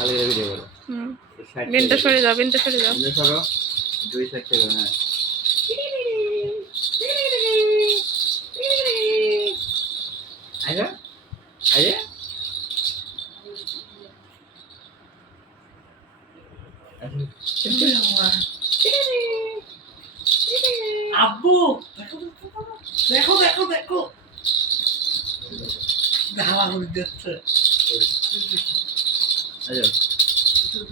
আলিরে ভিডিও করো হুম বিনটা সরে যাও বিনটা সরে যাও বিনটা সরো দুই সাইড থেকে হ্যাঁ দেখো দেখো দেখো দেখো দেখো দেখো দেখো দেখো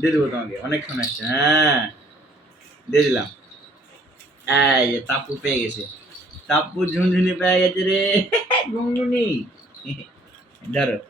দিয়ে দেবো তোমাকে অনেকক্ষণ আসছে হ্যাঁ দিয়ে দিলাম এই যে তাপ্পু পেয়ে গেছে তাপ্পু ঝুনঝুনি পেয়ে গেছে রে ঝুনঝুনি ধরো